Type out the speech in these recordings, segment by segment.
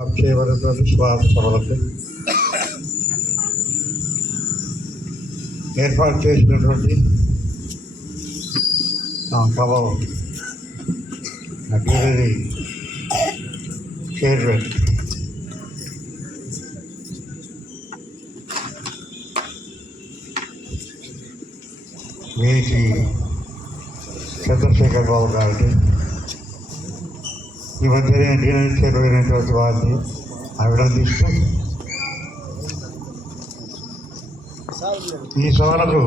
చేయబడినటువంటి శ్వాస సభలకు ఏర్పాటు చేసినటువంటి సభ అగ్నిగిరి చైర్మన్ వీటి చంద్రశేఖర్ బాబు గారికి ఈ మధ్యనే నిర్ణయించబడినటువంటి వారిని అభినందిస్తూ ఈ సభలకు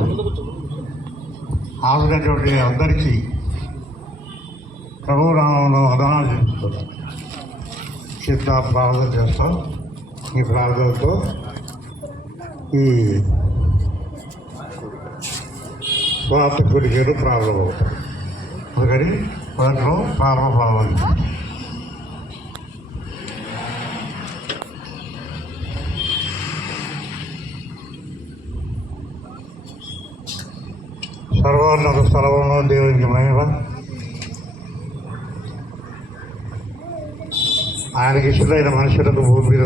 హాజరైనటువంటి అందరికీ ప్రభు నామంలో వందనాలు చేస్తున్నాం. చిత్త ప్రార్థన చేస్తాం. ఈ ప్రార్థనతో ఈ స్వార్థ కోరికలు ప్రారంభమవుతాయి. అందుకని మొదట్లో ప్రారంభం సర్వోన్నత స్థలంలో దేవునికి మహిమ, ఆయనకి ఇష్టమైన మనుషులకు భూమి మీద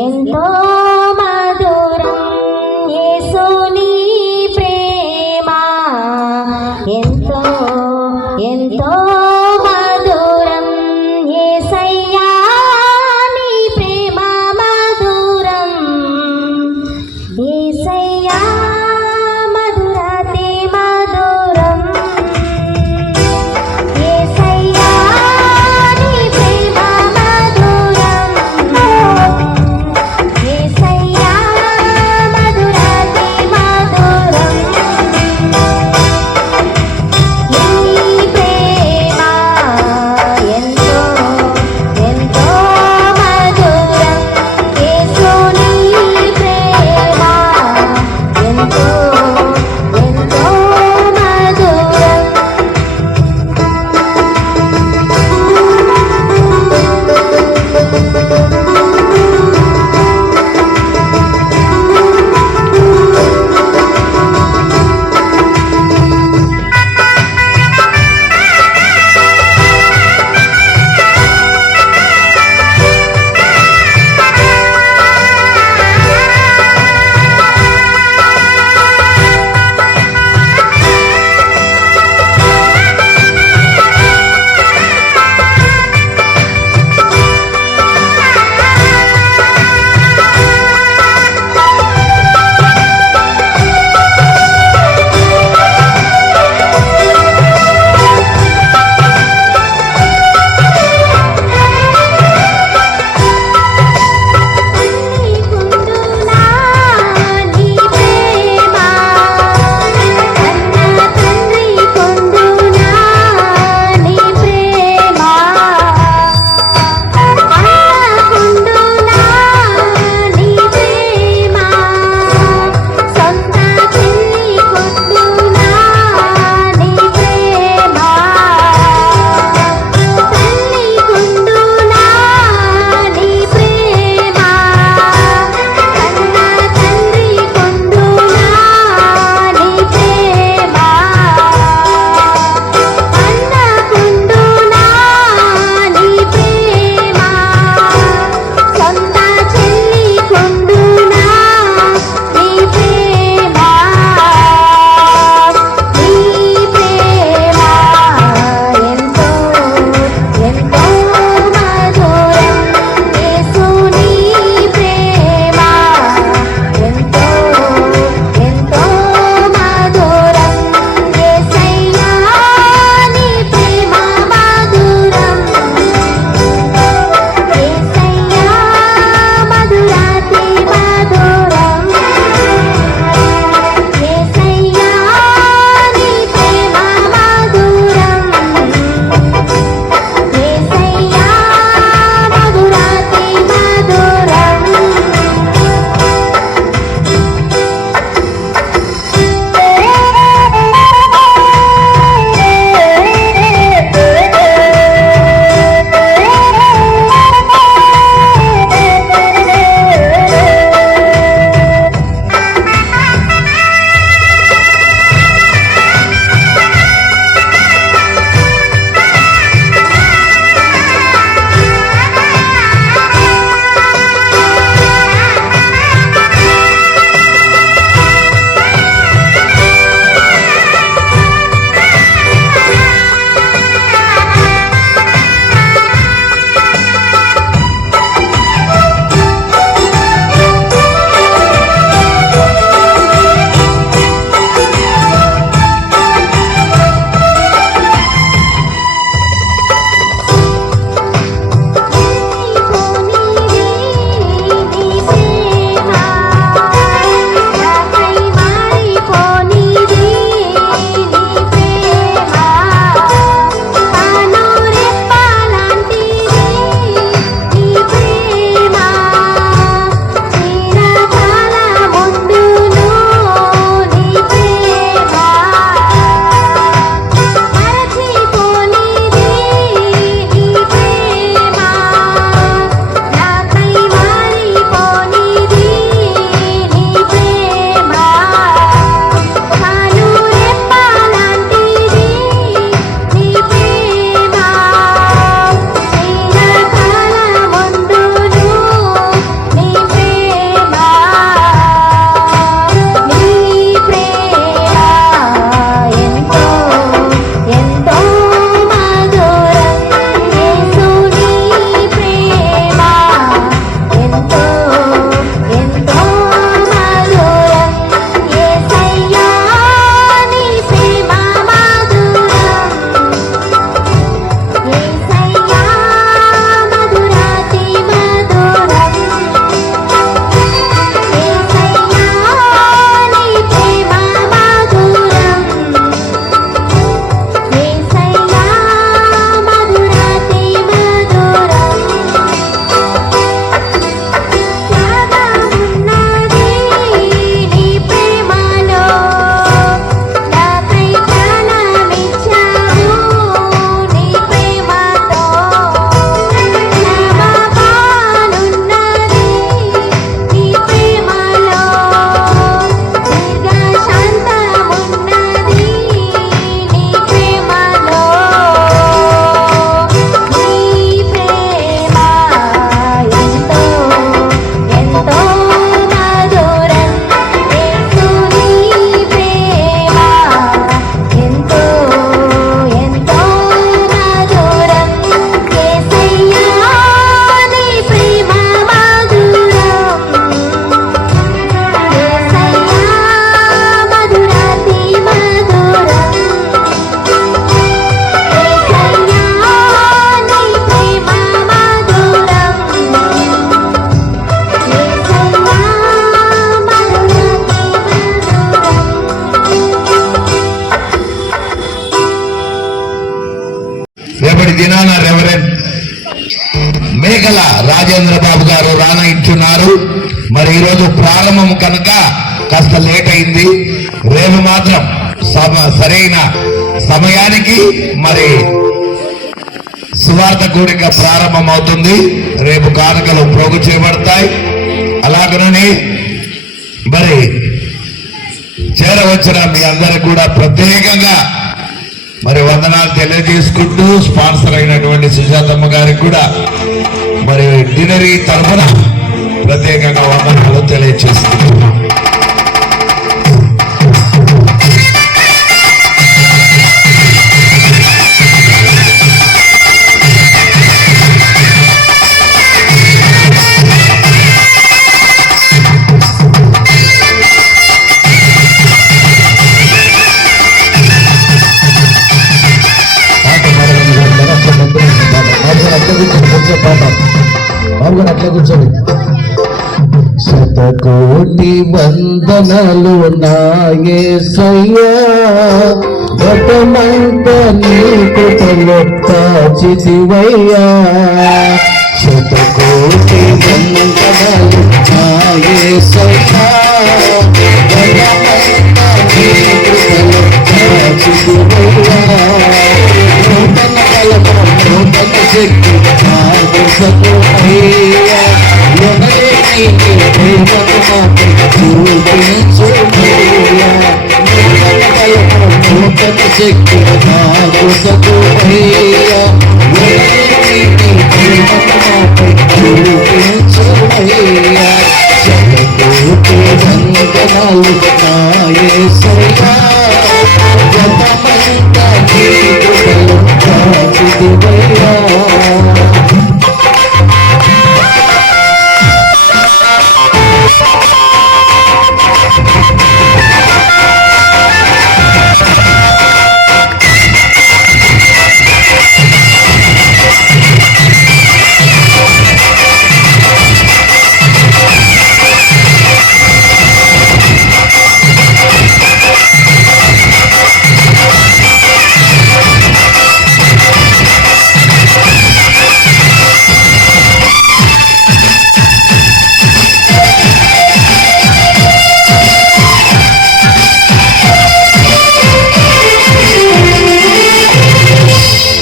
ఎంతో మధురం యేసుని ప్రేమ, ఎంతో మధురం యేసయ్యా నీ ప్రేమ దినాన రెవరెండ్ మేకల రాజేంద్ర బాబు గారు రానయించున్నారు. మరి ఈరోజు ప్రారంభం కనుక కాస్త లేట్ అయింది. రేపు మాత్రం సరైన సమయానికి మరి సువార్త కూడిక ప్రారంభం అవుతుంది. రేపు కానుకలు పోగు చేయబడతాయి. అలాగనే మరి చేరవచ్చిన మీ అందరికి కూడా ప్రత్యేకంగా మరి వందనాలు తెలియజేసుకుంటూ స్పాన్సర్ అయినటువంటి సుజాతమ్మ గారికి కూడా మరి డినరీ తరఫున ప్రత్యేకంగా వందనాలు తెలియజేసుకుంటున్నాం. శతకోటి వందనలు నా యేసయ్యా, గతమంత నీ కృపలో కాచితివయ్యా. శతకోటి వందనలు నా యేసయ్యా, గతమంత నీ కృపలో కాచితివయ్యా. నూతన బలము నూతన శక్తి నాకు సకుమయ్యా, ప్రేమకు మాకు చూపించుమయ్యా. నూతన బలము నూతన శక్తి నాకు సకుమయ్యా, ప్రేమకు మాకు చూపించుమయ్యా. శతకోటి వందనాలు నా యేసయ్యా, గతమంతా నీ కృపలో కాచితివయ్యా.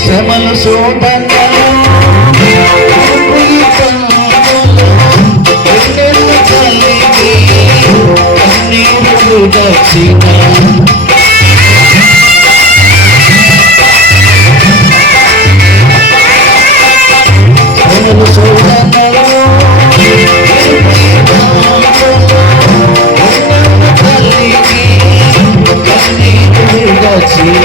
శ్రమలు శోధనలు కలిగి కన్నీరు దక్షిణ శ్రమలు శోధనలు కలిగి కన్నీరు దక్షిణ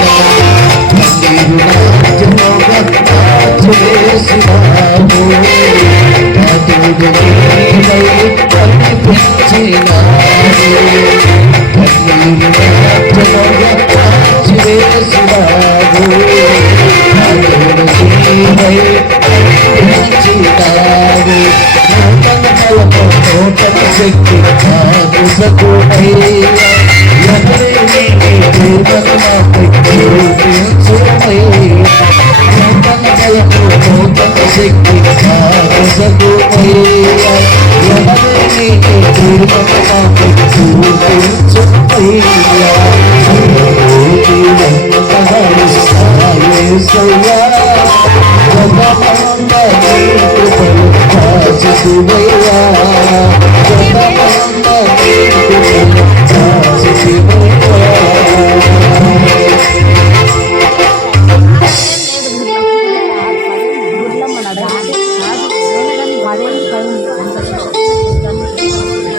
శక్తి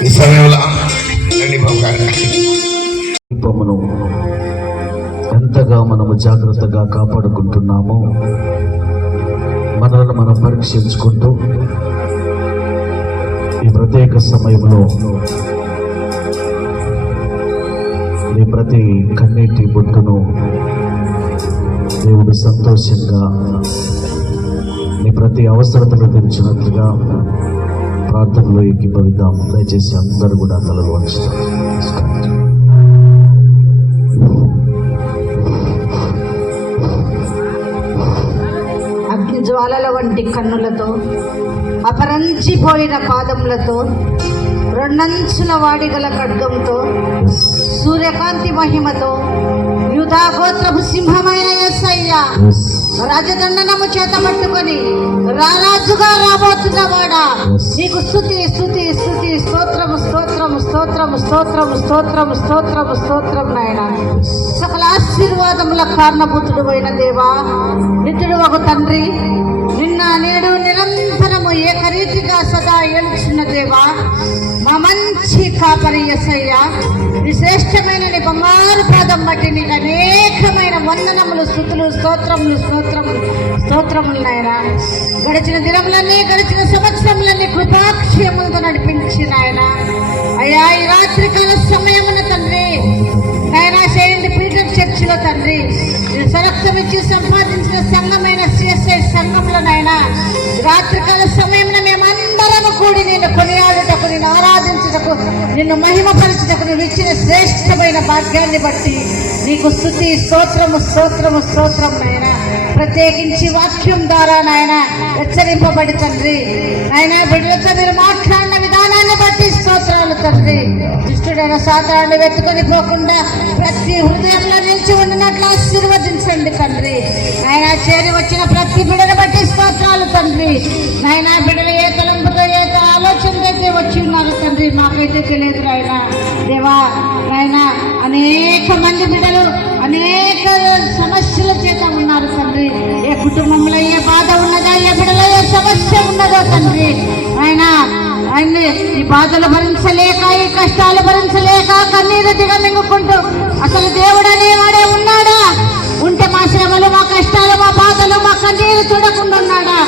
ఈ సమయంలో రండి బాబు గారు. దీపమును ఎంతగా మనము జాగ్రత్తగా కాపాడుకుంటున్నామో మనల్ని మనం పరీక్షించుకుంటూ ఈ ప్రత్యేక సమయంలో ఈ ప్రతి కన్నీటి బొట్టును దేవుడు సంతోషంగా నీ ప్రతి అవసరతను తెరిచినట్లుగా ప్రార్థనలో ఏకీభవిద్దాం. దయచేసి అందరూ కూడా తలలు వంచుతాం. జ్వాలల వంటి కన్నులతో, అపరంచిపోయిన పాదములతో, రెండంచుల వాడిగల ఖడ్గంతో, సూర్యకాంతి మహిమతో, యూదా గోత్రపు సింహమైన యేసయ్య రాజదండనము చేత పట్టుకొని రారాజుగా రాబోతున్నవాడా, నీకు స్తుతి స్తుతి స్తుతి, స్తోత్రము స్తోత్రము స్తోత్రము స్తోత్రము స్తోత్రము స్తోత్రము స్తోత్రం నాయన. సకల ఆశీర్వాదముల కారణభూతుడు అయిన దేవా, నిత్యుడు ఒక తండ్రి, నిన్న నేడు నిరంతరము ఏకరీతిగా సదా ఏలుచున్న దేవా, మా మంచి కాపరి యేసయ్య, నీ శ్రేష్టమైన నీ బంగారు పాదం బట్టి నీకు అనేకమైన వందనములు, స్తుతులు, స్తోత్రములు స్తోత్రములు స్తోత్రములు నాయన. గడిచిన దినములన్నీ, గడిచిన సంవత్సరములన్నీ కృపాక్షేములతో నడిపించి నాయన. అయ్యా, ఈ రాత్రికాల సమయమున తండ్రి నాయన, సెయింట్ పీటర్ చర్చిలో తండ్రి స్వరక్తం ఇచ్చి సంపాదించిన సంఘమైన CSI సంఘంలో నాయన, రాత్రికాల సమయంలో మేమందరము కూడి నిన్ను కొనియాడుటకు, నిన్ను ఆరాధించుటకు, నిన్ను మహిమపరచుటకు నువ్వు ఇచ్చిన శ్రేష్టమైన భాగ్యాన్ని బట్టి నీకు స్తుతి స్తోత్రము స్తోత్రము స్తోత్రం నాయన. ప్రత్యేకించి వాక్యం ద్వారా నాయన హెచ్చరింపబడి తండ్రి నాయన, బిడ్డలతో మీరు మాట్లాడిన విధానాన్ని బట్టి స్తోత్రాలు తండ్రి. దుష్టుడైన సాతాను వెతుకొని పోకుండా ప్రతి హృదయంలో నిలిచి ఉండినట్లు ఆశీర్వదించండి తండ్రి. ఆయన చేరి వచ్చిన ప్రతి బిడ్డను బట్టి స్తోత్రాలు తండ్రి. నాయన, బిడ్డలు ఏ తలంపుతో, ఏ ఆలోచనతో అయితే వచ్చి ఉన్నారు తండ్రి, మాకైతే తెలియదు నాయన. దేవా నాయన, అనేక మంది బిడ్డలు అనేక సమస్యల చేత ఉన్నారు తండ్రి. ఏ కుటుంబంలో ఏ బాధ ఉన్నదా, ఏ బిడ్డలో ఏ సమస్య ఉన్నదో తండ్రి ఆయన ఈ బాధలు భరించలేక, ఈ కష్టాలు భరించలేక కన్నీరు దిగమింగుకుంటూ అసలు దేవుడు అనేవాడే ఉన్నాడా, ఉంటే మా శ్రమలు, మా కష్టాలు, మా బాధలు, మా కన్నీరు చూడకుండా ఉన్నాడా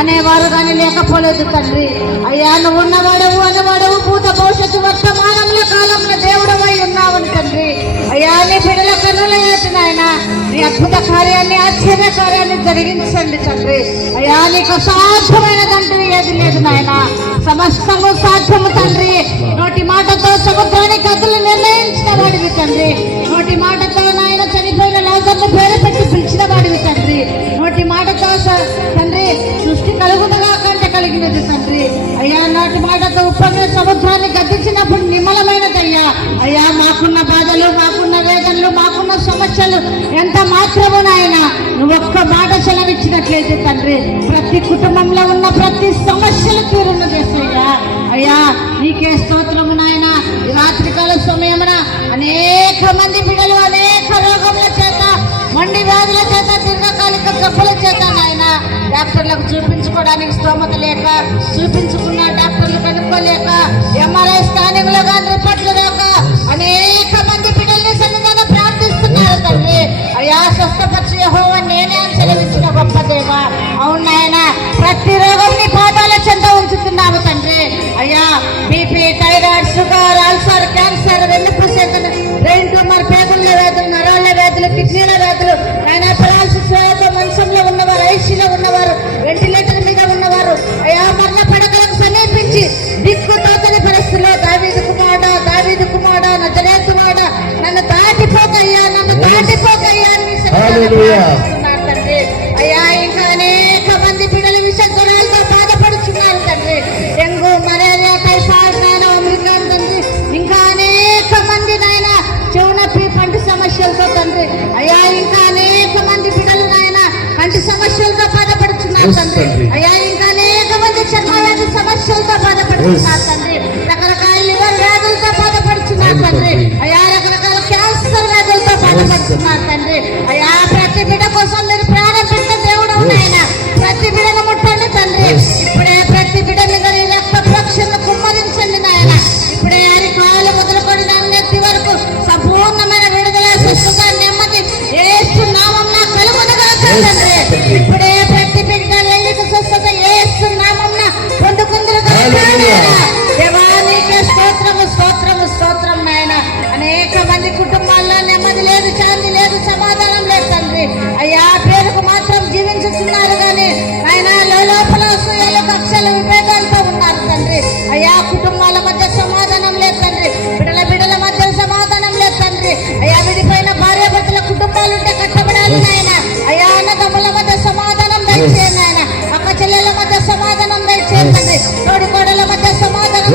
అనేవారు కానీ లేకపోలేదు తండ్రి. అయ్యా, నువ్వు ఉన్నవాడవు, అనేవాడవు, భూత భవిష్యత్తు వర్తమానముల కాలంలో దేవుడవై ఉన్నావని తండ్రి. అయ్యా, నీ బిడ్డల కన్నుల నాయన నీ అద్భుత కార్యాన్ని, ఆశ్చర్య కార్యాన్ని జరిగించండి తండ్రి. అయ్యా, నీకు సాధ్యమైనదంటూ ఏది లేదు నాయన, సమస్తము సాధ్యము తండ్రి. నోటి మాటతో సముద్రానికి గతులు నిర్ణయించిన వాడివి తండ్రి. నోటి మాటతో నాయన చనిపోయిన లాజరును పేరు పెట్టి పిలిచిన వాడివి తండ్రి. నోటి మాటతో తండ్రి సృష్టి కలుగునగా కంటే కలిగినది తండ్రి. అయ్యా, నోటి మాటతో ఉప్పొంగిన సముద్రాన్ని గద్దించినప్పుడు నిమ్మలమైనదయ్యా. అయ్యా, మాకున్న బాధలు, మాకున్న వేదనలు, మాకున్న సమస్యలు ఎంత మాత్రము నాయన నువ్వు ఒక్క మాట సెలవిచ్చినట్లయితే తండ్రి ప్రతి కుటుంబంలో ఉన్న ప్రతి సమస్యలు తీరున్నది యేసయ్యా. అయ్యా, నీకే స్తోత్రము నాయన. ఈ రాత్రికాల సమయమున అనేక మంది బిడ్డలు అనేక రోగముల చేత, మండి వ్యాధుల చేత, దీర్ఘకాలిక జబ్బుల చేత నాయన డాక్టర్లకు చూపించుకోవడానికి స్తోమత లేక, చూపించుకున్న డాక్టర్లు కనుక్కోలేక, MRI స్కానింగ్లో కానీ రిపోర్ట్లు లేక అనేక మంది బిడ్డల్ని సన్నిధాన ప్రార్థిస్తున్నారు తండ్రి. అయ్యా, స్వస్థపరిచి యెహోవా నేనే అని సెలవిచ్చిన గొప్ప దేవ. అవును నాయన, ప్రతి రోగం నీ పాదాల చెంత ఉంచుతున్నావు తండ్రి. అయ్యా, BP, thyroid, sugar, ulcer, cancer, వెన్నుపూస, బ్రెయిన్ ట్యూమర్, పేగుల వ్యాధులు, నరాల వ్యాధులు, కిడ్నీల వ్యాధులు, ఆయన పెరాలసిస్ మంచంలో ఉన్నవారు, ఐసీలో ఉన్నవారు, వెంటిలేటర్ మీద ఉన్నవారు, అయ్యా మరణ పడకలకు సమీపించి దిక్కు తోచని పరిస్థితుల్లో దావీదు కుమారుడా నజరేతువాడా, నన్ను దాటిపోకయ్యా, నన్ను దాటిపోకయ్యా అని తండ్రి. అయ్యా, ఇంకా అనేక మంది బిడ్డలు విషజ్వరాలతో బాధపడుతున్నారు తండ్రి. డెంగు, మలేరియా, టైఫాయిడ్ నాయన, అమెరికన్ తండ్రి, ఇంకా అనేక మంది నాయన చెవునొప్పి, పంటి సమస్యలతో తండ్రి. అయ్యా, ఇంకా అనేక మంది బిడ్డలు నాయన కంటి సమస్యలతో బాధపడుతున్నారు తండ్రి. అయ్యా, ఇంకా అనేక మంది చర్మ వ్యాధి సమస్యలతో బాధపడుతున్నారు తండ్రి. రకరకాల లివర్ వ్యాధులతో బాధపడుతున్నారు తండ్రి. అయ్యా, రకరకాల క్యాన్సర్ వ్యాధులతో బాధపడుతున్నారు తండ్రి. అయ్యా, ప్రతి బిడ్డ కోసం మీరు ప్రాణం పెట్టిన దేవుడు నాయన. ప్రతి బిడ్డను ముట్టండి తండ్రి. ఇప్పుడే ప్రతి బిడ్డ మీద నీ రక్త ప్రోక్షణను కుమ్మరించండి నాయన. ఇప్పుడే అరికాలు మొదలుకొని నెత్తి వరకు సంపూర్ణమైన విడుదల, స్వస్థత, నెమ్మది యేసు నామమున కలుగునుగా తండ్రి. ఇప్పుడే ప్రతి బిడ్డ లైంగిక స్వస్థత యేసు నామమున పొందుకుందురుగా దేవా. నీకే స్తోత్రము స్తోత్రము స్తోత్రం నాయన. అనేక మంది కుటుంబాల్లో నెమ్మది లేదు, శాంతి లేదు, సమాధానం లేదు తండ్రి. అయ్యా, పేరుకు మాత్రం జీవించుతున్నారు కానీ ఆయన లోపల అసూయలు, కక్షలు, విభేదాలతో ఉన్నారు తండ్రి. అయ్యా, కుటుంబాల మధ్య సమాధానం లేదు తండ్రి. బిడ్డల మధ్య సమాధానం లేదు తండ్రి. అయ్యా, విడిపోయిన భార్యాభర్తల కుటుంబాలుంటే కట్టబడాలి నాయన. అయ్యా, అన్నదమ్ముల మధ్య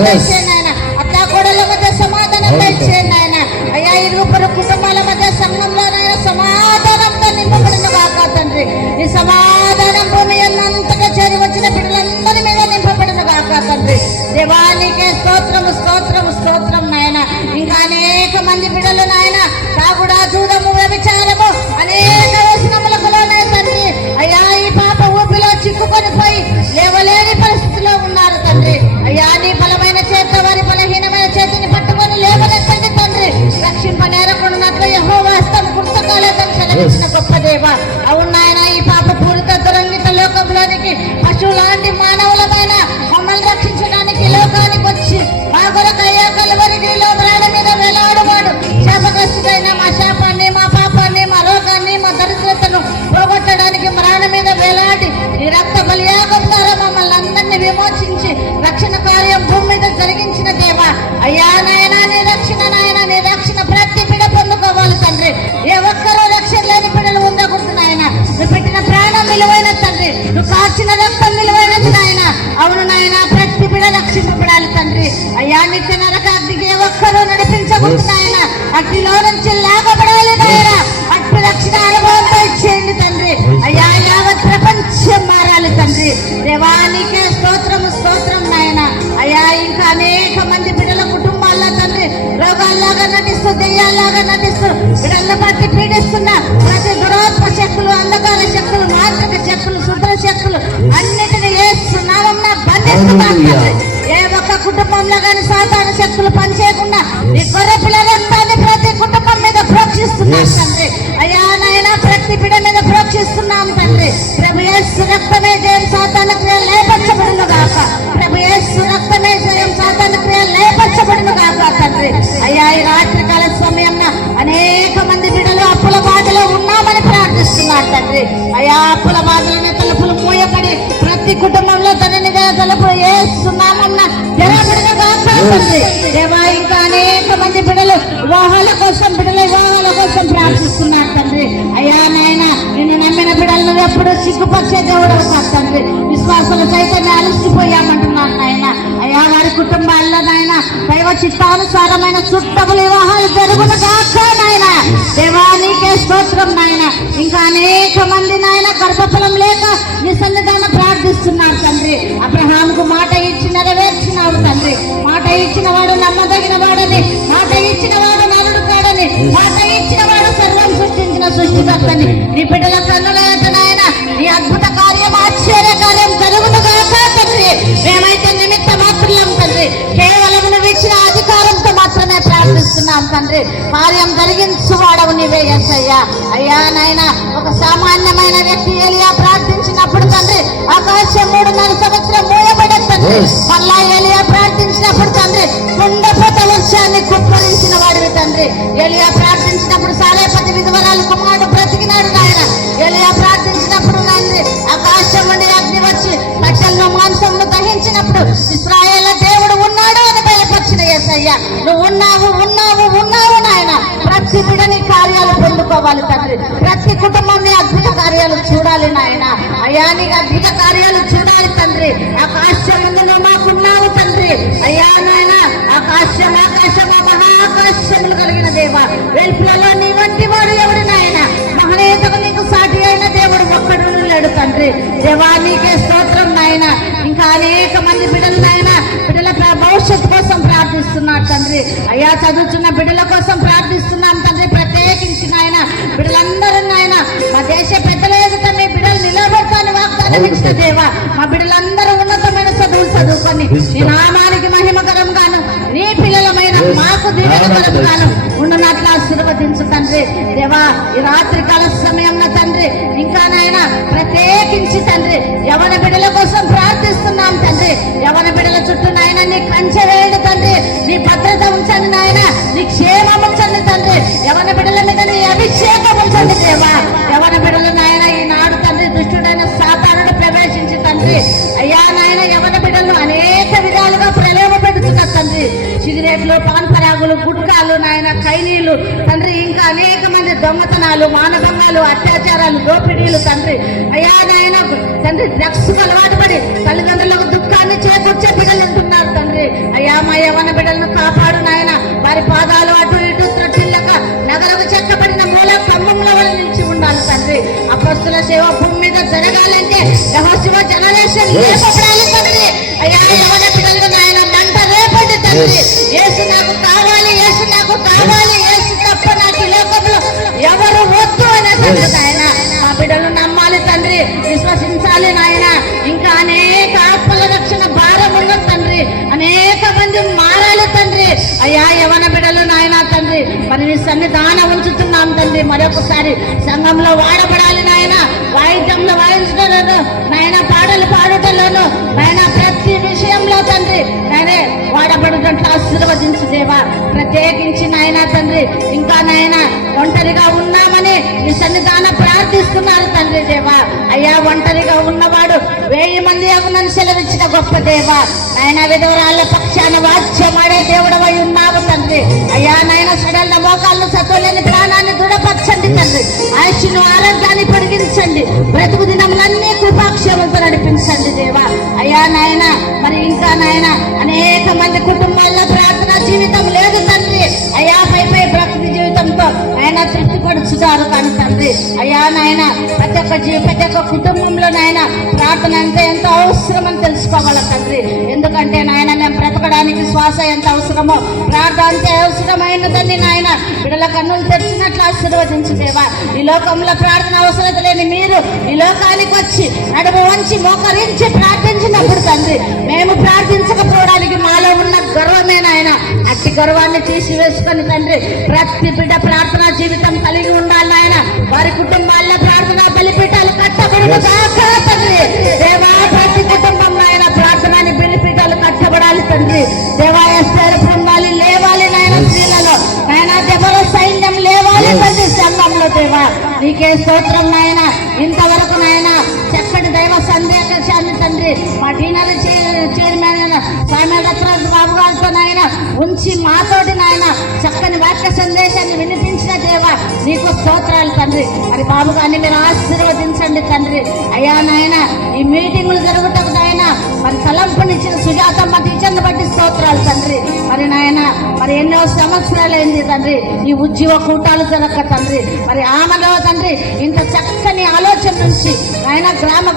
దయచేయండి ఆయన. అత్తా కోడళ్ళ మధ్య సమాధానం దయచేయండి ఆయన. అయ్యా ఇరుగు పొరుగు కుటుంబాల మధ్య సంఘంలోనైనా సమాధానంతో నింపబడిన కాక తండ్రి. ఈ సమాధానం భూమి అన్నంతగా చేరి వచ్చిన బిడ్డలందరి మీద నింపబడిన కాక తండ్రి. దేవానికే స్తోత్రము స్తోత్రము స్తోత్రం నాయన. ఇంకా అనేక మంది బిడ్డలు నాయన తాగుడా చూడము వ్యభిచారము అనేక వ్యసనములకు లోనే తండ్రి. అయ్యా ఈ పాప ఊపిలో చిక్కుకొని పోయి లేవలేని పరిస్థితిలో ఉన్నారు తండ్రి. అయ్యా నీ బలమైన చేత వారి బలహీనమైన చేతిని పట్టుకొని లేవనెత్తండి తండ్రి. రక్షింపనేరకున్నట్లు యెహోవా హస్తం గుర్తకాలేదని సెలవిచ్చిన గొప్ప దేవ. అవును నాయన, ఈ పాప పూరిత దురంగిత లోకంలోనికి పశువులాంటి మానవులమైన మమ్మల్ని రక్షించడానికి లోకానికి వచ్చి మా కొరకయ్యా కలువరిగిరిలో ప్రాణ మీద వేలాడువాడు శాపగ్రస్తుడైన మా శాపాన్ని, మా పాపాన్ని, మా రోగాన్ని, మా దరిద్రతను పోగొట్టడానికి ప్రాణ మీద వేలాడి ఈ రక్త బలియాగం ద్వారా మమ్మల్ని అందరినీ విమోచించి రక్షణ కార్యం భూమి మీద జరిగించిన దేవ. అయ్యా నాయన నీ రక్షణ నాయన, నీ రక్షణ ప్రతి బిడ్డ పొందుకోవాలి తండ్రి. ఏ ఒక్కరూ రక్షణ లేని బిడ్డలు ఉండకూడదు నాయన. నువ్వు పెట్టిన ప్రాణం విలువైన తండ్రి, నువ్వు కాచిన రక్తం విలువైనది నాయన. అవును నాయన, ప్రతి బిడ్డ రక్షింపబడాలి తండ్రి. అయ్యా నిత్య నరకాగ్నికి ఏ ఒక్కరూ నడిపించకూడదు నాయన. అగ్నిలో నుంచి లాగబడాలి నాయన. అట్టి రక్షణ అనుభవంతో ఇచ్చేయండి తండ్రి. అయ్యా యావత్ ప్రపంచం మారాలి తండ్రి. దేవానికే స్తోత్రము స్తోత్రం నాయన. అయ్యా ఇంకా అనేక మంది బిడ్డల కుటుంబాల్లో తండ్రి రోగాల్లాగా నటిస్తూ దెయ్యాల్లాగా నటిస్తూ బిడ్డలను బట్టి పీడిస్తున్న ప్రతి దురాత్మ శక్తులు, అంధకార శక్తులు, మాంత్రిక శక్తులు, శుద్ర శక్తులు అన్నిటిని యేసునామమున బంధిస్తున్నాను తండ్రి. ఏ ఒక్క కుటుంబంలో కానీ సాతాను శక్తులు పనిచేయకుండా ఈ గొర్రె పిల్ల రక్తాన్ని ప్రతి కుటుంబం మీద ప్రోక్షిస్తున్నాం తండ్రి. అయ్యా నాయన ప్రతి బిడ్డ మీద ప్రోక్షిస్తున్నాం తండ్రి. ప్రభు యేసు రక్తమే జయం సాతాను క్రియలు లేపరచబడును గాక. ప్రభు యేసు రక్తమే జయం సాతాను క్రియలు లేపరచబడును గాక తండ్రి. అయ్యా ఈ రాత్రి కాల సమయంలో అనేక మంది బిడ్డలు అప్పుల బాధలో ఉన్నామని ప్రార్థిస్తున్నారు తండ్రి. అయ్యా అప్పుల బాధలనే తలుపులు మూయబడి ప్రతి కుటుంబంలో తనని తలుపు యేసునామమున తెరబడిన గాక తండ్రి. దేవా ఇంకా అనేక మంది బిడ్డలు వివాహాల కోసం ప్రార్థిస్తున్నారు తండ్రి. అయ్యా నాయన నిన్ను నమ్మిన బిడ్డలను ఎప్పుడు సిగ్గుపరిచే దేవుడు అవుతారు తండ్రి. విశ్వాసాల చైతన్యం అలసిపోయామంటున్నారు నాయన. అయ్యా వారి కుటుంబాల్లో నాయన దైవ చిత్తానుసారమైన చుట్టములు వివాహాలు జరుగును గాక నాయన. దేవానికే స్తోత్రం నాయన. ఇంకా అనేక మంది నాయన గర్భఫలం లేక నీ సన్నిధానం ప్రార్థిస్తున్నారు తండ్రి. అబ్రహాముకు మాట ఇచ్చి నెరవేర్చినావు తండ్రి. మాట ఇచ్చిన వాడు నమ్మదగిన వాడని, మాట ఇచ్చిన వాడు నరుడు కాడని, మాట ఇచ్చిన వాడు సర్వం సృష్టించిన సృష్టికర్తని. నీ బిడ్డల కన్నులైన నాయన నీ అద్భుత కార్యం, ఆశ్చర్య కార్యం జరుగును గాక తండ్రి. మేమైతే నిమిత్త మాత్రం తండ్రి, కేవలం నువ్వు ఇచ్చిన అధికారంతో మాత్రమే ప్రార్థిస్తున్నాం తండ్రి. కార్యం జరిగించువాడవు నీవే యేసయ్యా. అయ్యా నాయన ఒక సామాన్యమైన వ్యక్తి ఏలియా ప్రార్థించినప్పుడు తండ్రి ఆకాశం 3.5 సంవత్సరం మూయబడేది తండ్రి. మళ్ళా ఏలియా ప్రార్థించినప్పుడు తండ్రి కుండపోత వర్షాన్ని కుప్పరించిన వాడివి తండ్రి. ఏలియా ప్రార్థించినప్పుడు సారేపతి విధవరాలు కుమారుడు బ్రతికినాడు నాయన. ఏలియా ప్రార్థించినప్పుడు తండ్రి ఆకాశం నుండి అగ్ని వచ్చి కట్టెలను మాంసంను దహించినప్పుడు ఇశ్రాయేల్ దేవుడు ఉన్నాడు అని బయలుపరిచిన యేసయ్యా. నువ్వు ఉన్నావు ఉన్నావు ఉన్నావు నాయన. ప్రతి బిడ్డని కార్యాలు పొందుకోవాలి తండ్రి. ప్రతి కుటుంబాన్ని అద్భుత కార్యాలు చూడాలి నాయన. అయ్యా నీకు అద్భుత కార్యాలు చూడాలి తండ్రి. ఆకాశం ముందు నువ్వు మాకున్నావు తండ్రి. అయ్యా నాయన ఆకాశం మహాకాశములు కలిగిన దేవ, వెలుపులలో నీ వంటి వాడు ఎవడు నాయన. మహనీయతకు నీకు సాటి అయిన దేవుడు ఒక్కడు లేడు తండ్రి. దేవా నీకే స్తోత్రం నాయన. ఇంకా అనేక మంది బిడ్డలు నాయన బిడ్డల భవిష్యత్తు కోసం ప్రార్థిస్తున్నారు తండ్రి. అయ్యా చదువుతున్న బిడ్డల కోసం ప్రార్థిస్తున్నాం తండ్రి. ప్రత్యేకించి నాయన బిడ్డలందరూ నాయన మా దేశ పెద్దల ఎదుట మీ బిడ్డలు నిలబెడతాను వాగ్దానం ఇచ్చిన దేవా. మా బిడ్డలందరూ ఉన్నతమైన చదువులు చదువుకొని నీ నామానికి మహిమకరం గాను, నీ పిల్లలమైన మాకు దీవెనకరం గాను ఉన్నట్లు ఆశీర్వదించు తండ్రి. దేవా ఈ రాత్రి కాల సమయంలో తండ్రి ఇంకా నాయన ప్రత్యేకించి తండ్రి యవన బిడ్డల కోసం ప్రార్థిస్తున్నాం తండ్రి. యవన బిడ్డల చుట్టూ నాయన నీ కంచె వేయండి తండ్రి. నీ భద్రత ఉంచండి నాయన. నీ క్షేమం ఉంచండి తండ్రి. యవన బిడ్డల మీద నీ అభిషేకం ఉంచండి దేవా. యవన బిడ్డలు నాయన ఈనాడు తండ్రి దుష్టుడైన సాతానుడు ప్రవేశించి తండ్రి అయ్యా నాయన యవన బిడ్డలను అనేక విధాలుగా ప్రలోభ పెడుతున్నారు తండ్రి. సిగరెట్లు, పాన్ పరాగు తాగులు, గుట్కాలు నాయన, ఖైనీలు తండ్రి, ఇంకా అనేక మంది దొంగతనాలు, మానభంగాలు, అత్యాచారాలు, దోపిడీలు తండ్రి. అయ్యా నాయన తండ్రి, డ్రగ్స్ అలవాటు పడి తల్లిదండ్రులకు దుఃఖాన్ని చేకూర్చే బిడ్డలు ఉంటున్నారు తండ్రి. అయ్యా మా యవ్వన బిడ్డలను కాపాడు నాయన. వారి పాదాలు అటు ఇటు త్రొట్టిల్లక నగరకు చెక్కబడిన మూల స్తంభంలో వాళ్ళు నిలిచి ఉండాలి తండ్రి. అపొస్తలుల సేవ భూమి మీద జరగాలంటే యెహోషువ జనరేషన్ లేపబడాలి తండ్రి. అయ్యా యవ్వన బిడ్డలు నాయన మంట రేపండి తండ్రి. యేసు నాకు కావాలి, యేసు నాకు కావాలి, యేసు తప్ప నాకు ఈ లోకంలో ఎవరు వద్దు అనే తండ్రి నాయన. మా బిడ్డలు నమ్మాలి తండ్రి, విశ్వసించాలి నాయన. ఇంకా అనేక ఆత్మల రక్షణ భారం ఉన్నది తండ్రి, అనేక మంది మారాలి తండ్రి. అయ్యా యవన బిడ్డలు నాయన తండ్రి, మరి నీ సన్నిధానం ఉంచుతున్నాం తండ్రి. మరొకసారి సంఘంలో వాడబడాలి నాయన. వాయిద్యంలో వాయించడంలోను నాయన, పాటలు పాడటంలోను నాయన, ప్రతి విషయంలో తండ్రి నాయనే వాడబడుతుంటే ఆశీర్వదించు దేవా. ప్రత్యేకించి నాయన తండ్రి, ఇంకా నాయన ఒంటరిగా ఉన్నామని నీ సన్నిధానం ప్రార్థిస్తున్నారు తండ్రి దేవా. అయ్యా ఒంటరిగా ఉన్నవాడు 1000 మంది అగునని సెలవిచ్చిన గొప్ప దేవా. నాయన విధవరాళ్ళ పక్షాన వాద్యమాడే దేవుడవై ఉన్నావు తండ్రి. అయ్యా నాయన సడల్ల మోకాళ్ళు, సత్తులేని ప్రాణాన్ని దృఢపరచండి తండ్రి. ఆయుష్ను, ఆరోగ్యాన్ని పొడిగించండి. బ్రతుకు దినములన్నీ కృపాక్షేమంతో నడిపించండి దేవా. అయ్యా నాయన మరి ఇంకా నాయన అనేక మంది కుటుంబాల్లో ప్రార్థన జీవితం లేదు తండ్రి. అయ్యా పై భక్తి జీవితంతో ఆయన తృప్తి పడుచుతారు కానీ తండ్రి. అయ్యా నాయన ప్రతి ఒక్క కుటుంబంలో నాయన ప్రార్థన అంటే ఎంతో అవసరం అని తెలుసుకోవాలి తండ్రి. ఎందుకంటే నాయన మేము బ్రతకడానికి శ్వాస ఎంత అవసరమో ప్రార్థన అంతే అవసరమైనదని నాయన. బిడ్డల కన్నులు తెరిచినట్లు ఆశీర్వదించు దేవా. ఈ లోకంలో ప్రార్థన అవసరం లేని మీరు ఈ లోకానికి వచ్చి నడుము వంచి మోకరించి ప్రార్థించినప్పుడు తండ్రి, మేము ప్రార్థించకపోవడానికి మాలో ఉన్న గర్వమే నాయన. అట్టి గర్వాన్ని తీసివేసుకొని తండ్రి, ప్రతి బిడ్డ ప్రార్థనా జీవితం కలిగి ఉండాలి నాయన. వారి కుటుంబాల్లో ప్రార్థనా బలిపీఠాలు కట్టబడిన దాకా తండ్రి దేవా. ప్రతి కుటుంబం నాయన ప్రార్థనాన్ని బలిపీఠాలు కట్టబడాలి తండ్రి దేవా. ఎస్ఆర్ బృందాలు లేవాలి నాయన, స్త్రీలలో నాయన దెబ్బల సైన్యం లేవాలి తండ్రి సంఘంలో దేవా. నీకే స్తోత్రం నాయన. ఇంతవరకు నాయన చక్కటి దైవ సందేశాన్ని తండ్రి మా డీనర్ చైర్మన్ స్వామి రత్నరాజు బాబు గారితో నాయన ఉంచి మాతోటి నాయన చక్కని వాక్య సందేశాన్ని వినిపించిన దేవా నీకు స్తోత్రాలు తండ్రి. మరి బాబు గారిని మీరు ఆశీర్వదించండి తండ్రి. అయ్యా నాయన ఈ మీటింగులు జరుగుటకు నాయన మరి తలంపునిచ్చిన సుజాతమ్మ టీచర్ని బట్టి స్తోత్రాలు తండ్రి. మరి నాయన మరి ఎన్నో సంవత్సరాలైంది తండ్రి ఈ ఉద్యోగ కూటాలు జరగక తండ్రి. మరి ఆమెలో తండ్రి ఇంత చక్కని ఆలోచన నుంచి నాయన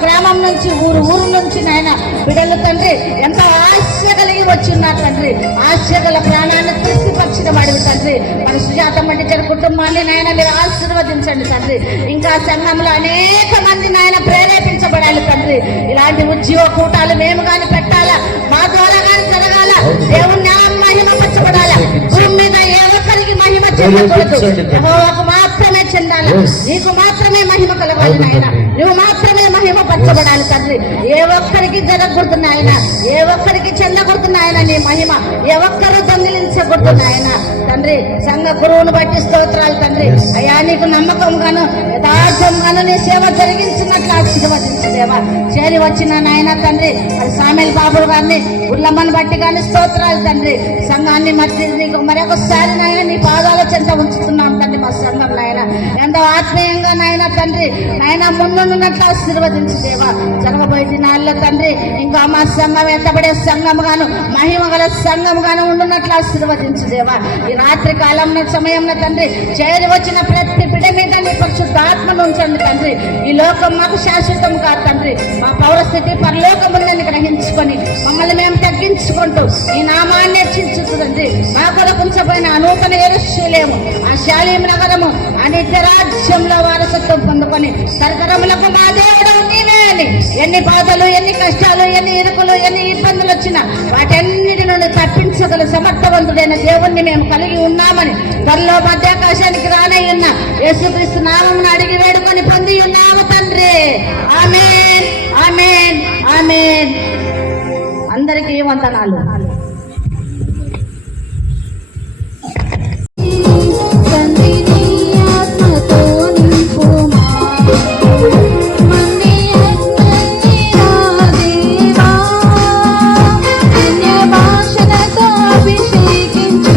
గ్రామం నుంచి ఊరు నుంచి నాయన బిడ్డలు తండ్రి ఎంతో ఆశ కలిగి వచ్చిన్నారు తండ్రి. ఆశ గల ప్రాణాన్ని తృప్తిపరిచిన వాడివి తండ్రి. మరి సుజాతమ్మ టీచర్ కుటుంబాన్ని నాయన మీరు ఆశీర్వదించండి తండ్రి. ఇంకా సంఘంలో అనేక మంది నాయన ప్రేరేపించబడాలి తండ్రి. ఇలాంటి ఉద్యోగ కూటాలు మేము కానీ పెట్టాలా, మా ద్వారా కానీ జరగాల. దేవుని మహిమపరచబడాల. భూమి మీద ఏ ఒక్కరికి మహిమ చెందకూడదు, యెహోవాకు మాత్రమే చెందాలి. నీకు మాత్రమే మహిమ కలగాలి నాయన. నువ్వు మాత్రమే మహిమ పరచబడాలి తండ్రి. ఏ ఒక్కరికి జరగకూడదు నాయన, ఏ ఒక్కరికి చెందకూడదు నాయన నీ మహిమ. ఏ ఒక్కరు దొంగిలించకూడదు నాయన తండ్రి. సంఘ గురువును బట్టి స్తోత్రాలు తండ్రి. అయ్యా నీకు నమ్మకంగాను యథార్థంగాను నీ సేవ జరిగించినట్లు ఆశీర్వదించదేవా. చేరి వచ్చిన నాయన తండ్రి మరి సామెల్ బాబు గారిని ఉల్లమ్మని బట్టి కానీ స్తోత్రాలు తండ్రి. సంఘాన్ని మధ్య నీకు మరొకసారి నాయన నీ పాదాల చెంత ఉంచుతున్నాం తండ్రి. మా సంఘం నాయన ఎంతో ఆత్మీయంగా నాయన తండ్రి నాయన ముందున్నట్లు ఆశీర్వదించు దేవా. జరగబోయే దినాల్లో తండ్రి ఇంకా మా సంఘం ఎత్తబడే సంఘం గాను మహిమ గల సంఘం గాను ఉండున్నట్లు ఆశీర్వదించు దేవా. ఈ రాత్రి కాలం సమయంలో తండ్రి చేరి వచ్చిన ప్రతి బిడ్డ మీద నీ పరిశుద్ధాత్మను ఉంచండి తండ్రి. ఈ లోకం మాకు శాశ్వతం కాదు తండ్రి. మా పౌరస్థితి పరలోకముందని గ్రహించుకొని మమ్మల్ని మేము తగ్గించుకుంటూ ఈ నామాన్ని హెచ్చించుతుంది. మా కొరకు ఉంచబోయిన నూతన యెరూషలేము, ఆ శాలేము నగరము, ఆ నిత్య రాజ్యంలో వారసత్వం పొందుకొని తరతరములకు మా దేవుడు నీవే అని ఎన్ని బాధలు, ఎన్ని కష్టాలు, ఎన్ని ఇరుకులు, ఎన్ని ఇబ్బందులు వచ్చినా వాటన్నిటి నుండి తప్పించగల సమర్థవంతుడైన దేవుణ్ణి మేము కలిగి ఉన్నామని త్వరలో మధ్యాకాశానికి రానయ్యున్న యేసుక్రీస్తు నామమును అడిగి వేడుకొని పొంది ఉన్నాము తండ్రి. ఆమేన్, ఆమేన్, ఆమేన్. అందరికీ వందనాలు. భాషలతో అభిషేకించు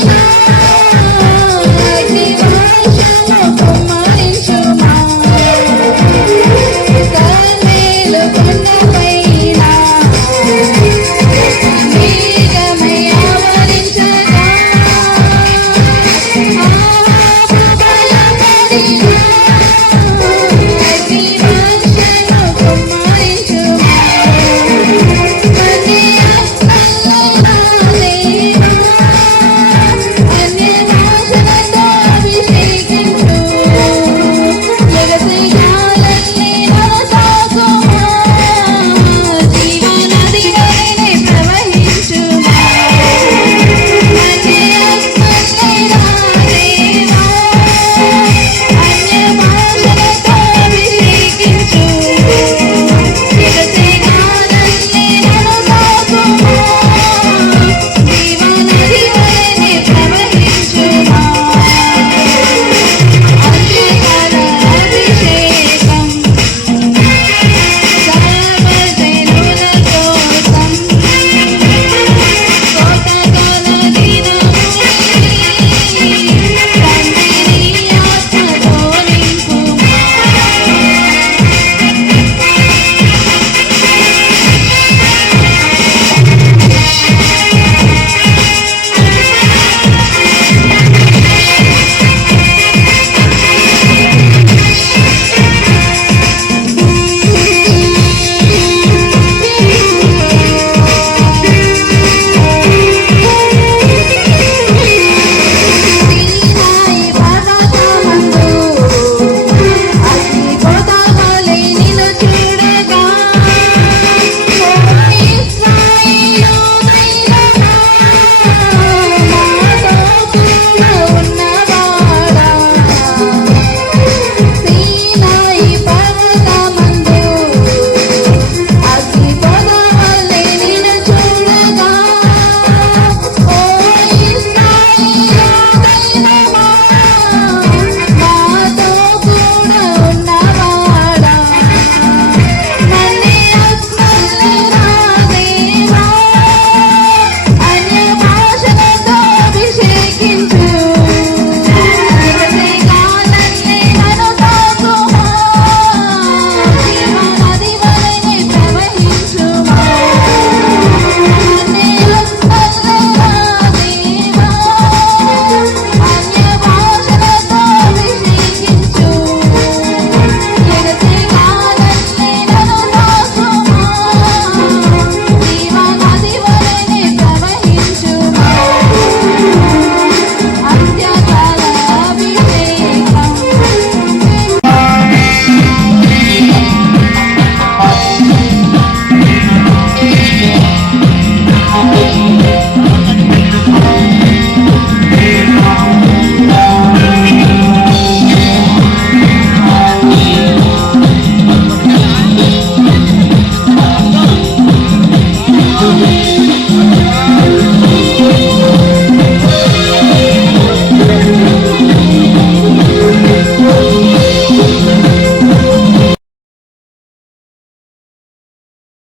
యేసయ్యా